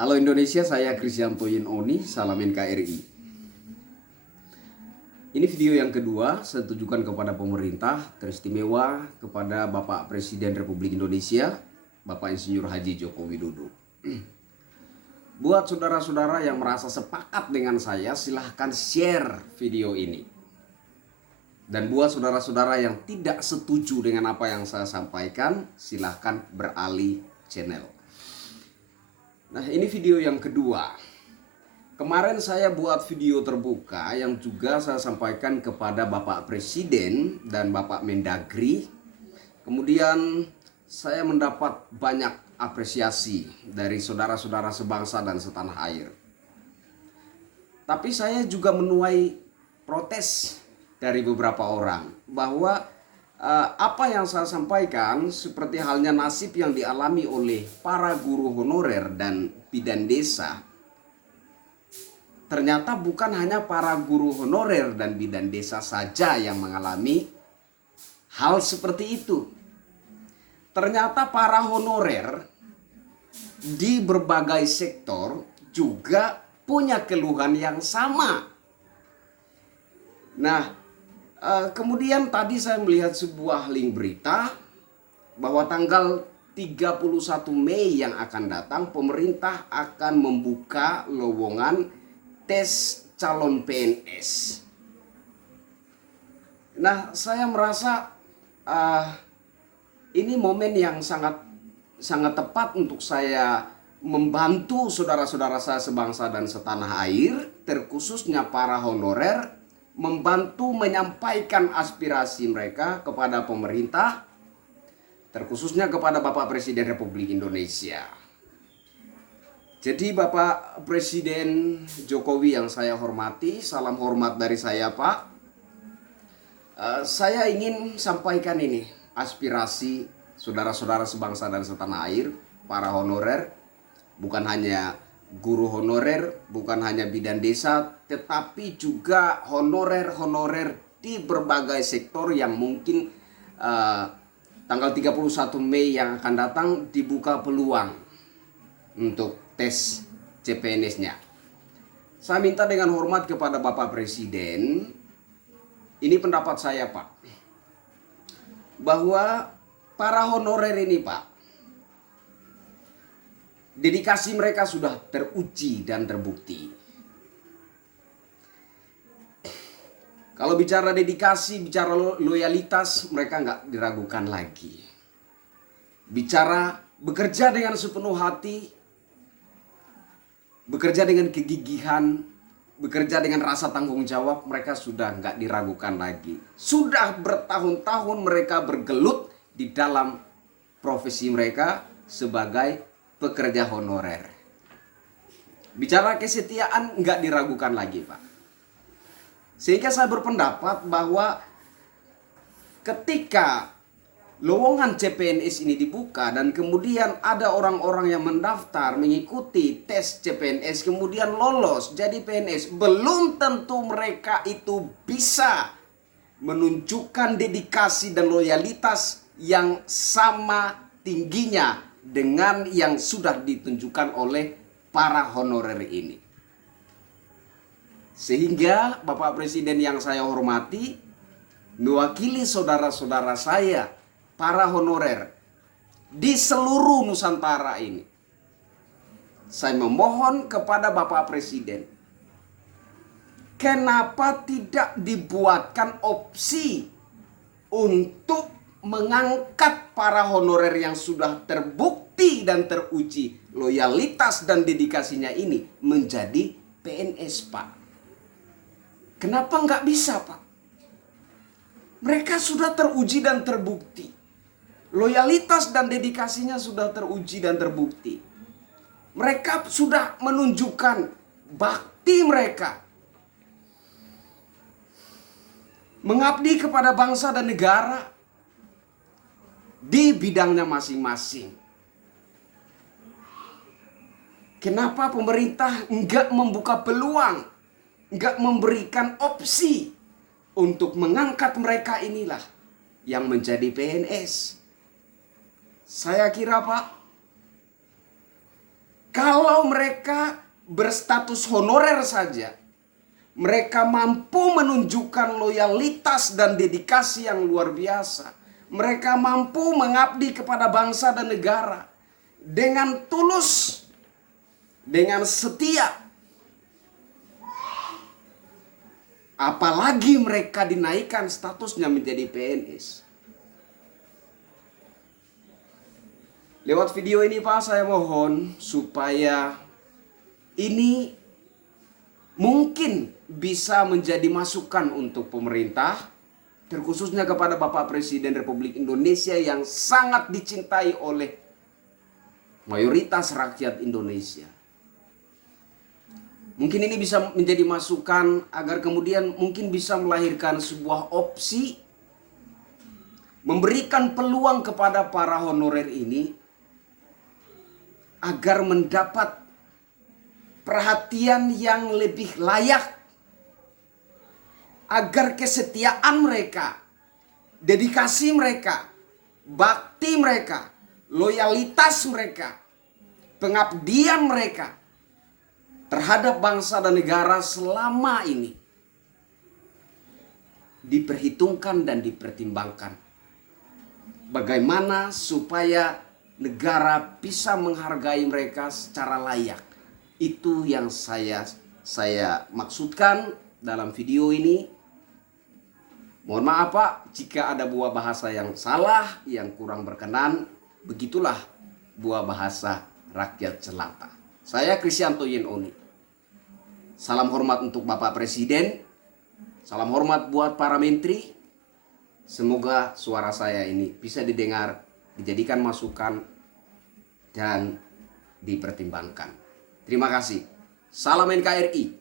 Halo Indonesia, saya Kristianto Oni, salam NKRI. Ini video yang kedua, saya tujukan kepada pemerintah, teristimewa kepada Bapak Presiden Republik Indonesia, Bapak Insinyur Haji Joko Widodo. Buat saudara-saudara yang merasa sepakat dengan saya, silahkan share video ini. Dan buat saudara-saudara yang tidak setuju dengan apa yang saya sampaikan, silahkan beralih channel. Nah, ini video yang kedua. Kemarin saya buat video terbuka yang juga saya sampaikan kepada Bapak Presiden dan Bapak Mendagri. Kemudian saya mendapat banyak apresiasi dari saudara-saudara sebangsa dan setanah air. Tapi saya juga menuai protes dari beberapa orang bahwa apa yang saya sampaikan seperti halnya nasib yang dialami oleh para guru honorer dan bidan desa. Ternyata bukan hanya para guru honorer dan bidan desa saja yang mengalami hal seperti itu. Ternyata para honorer di berbagai sektor juga punya keluhan yang sama. Nah, kemudian tadi saya melihat sebuah link berita bahwa tanggal 31 Mei yang akan datang pemerintah akan membuka lowongan tes calon PNS. Nah, saya merasa ini momen yang sangat tepat untuk saya membantu saudara-saudara saya sebangsa dan setanah air, terkhususnya para honorer, membantu menyampaikan aspirasi mereka kepada pemerintah, terkhususnya kepada Bapak Presiden Republik Indonesia. Jadi Bapak Presiden Jokowi yang saya hormati, salam hormat dari saya Pak. Saya ingin sampaikan ini, aspirasi saudara-saudara sebangsa dan setanah air, para honorer, bukan hanya guru honorer, bukan hanya bidan desa, tetapi juga honorer-honorer di berbagai sektor yang mungkin tanggal 31 Mei yang akan datang dibuka peluang untuk tes CPNS-nya. Saya minta dengan hormat kepada Bapak Presiden, ini pendapat saya Pak, bahwa para honorer ini Pak, dedikasi mereka sudah teruji dan terbukti. Kalau bicara dedikasi, bicara loyalitas, mereka nggak diragukan lagi. Bicara bekerja dengan sepenuh hati, bekerja dengan kegigihan, bekerja dengan rasa tanggung jawab, mereka sudah nggak diragukan lagi. Sudah bertahun-tahun mereka bergelut di dalam profesi mereka sebagai pekerja honorer. Bicara kesetiaan nggak diragukan lagi Pak. Sehingga saya berpendapat bahwa ketika lowongan CPNS ini dibuka dan kemudian ada orang-orang yang mendaftar mengikuti tes CPNS kemudian lolos jadi PNS, belum tentu mereka itu bisa menunjukkan dedikasi dan loyalitas yang sama tingginya dengan yang sudah ditunjukkan oleh para honorer ini. Sehingga Bapak Presiden yang saya hormati, mewakili saudara-saudara saya, para honorer di seluruh Nusantara ini, saya memohon kepada Bapak Presiden, kenapa tidak dibuatkan opsi untuk mengangkat para honorer yang sudah terbukti dan teruji loyalitas dan dedikasinya ini menjadi PNS Pak. Kenapa nggak bisa Pak? Mereka sudah teruji dan terbukti. Loyalitas dan dedikasinya sudah teruji dan terbukti. Mereka sudah menunjukkan bakti mereka mengabdi kepada bangsa dan negara di bidangnya masing-masing. Kenapa pemerintah enggak membuka peluang, enggak memberikan opsi untuk mengangkat mereka inilah yang menjadi PNS? Saya kira Pak, kalau kalau mereka berstatus honorer saja, mereka mampu menunjukkan loyalitas dan dedikasi yang luar biasa. Mereka mampu mengabdi kepada bangsa dan negara dengan tulus, dengan setia. Apalagi mereka dinaikkan statusnya menjadi PNS. Lewat video ini Pak, saya mohon supaya ini mungkin bisa menjadi masukan untuk pemerintah, terkhususnya kepada Bapak Presiden Republik Indonesia yang sangat dicintai oleh mayoritas rakyat Indonesia. Mungkin ini bisa menjadi masukan agar kemudian mungkin bisa melahirkan sebuah opsi, memberikan peluang kepada para honorer ini agar mendapat perhatian yang lebih layak, agar kesetiaan mereka, dedikasi mereka, bakti mereka, loyalitas mereka, pengabdian mereka terhadap bangsa dan negara selama ini diperhitungkan dan dipertimbangkan. Bagaimana supaya negara bisa menghargai mereka secara layak. Itu yang saya maksudkan dalam video ini. Mohon maaf Pak, jika ada buah bahasa yang salah, yang kurang berkenan, begitulah buah bahasa rakyat jelata. Saya Kristianto Yenoni. Salam hormat untuk Bapak Presiden, salam hormat buat para menteri. Semoga suara saya ini bisa didengar, dijadikan masukan, dan dipertimbangkan. Terima kasih. Salam NKRI.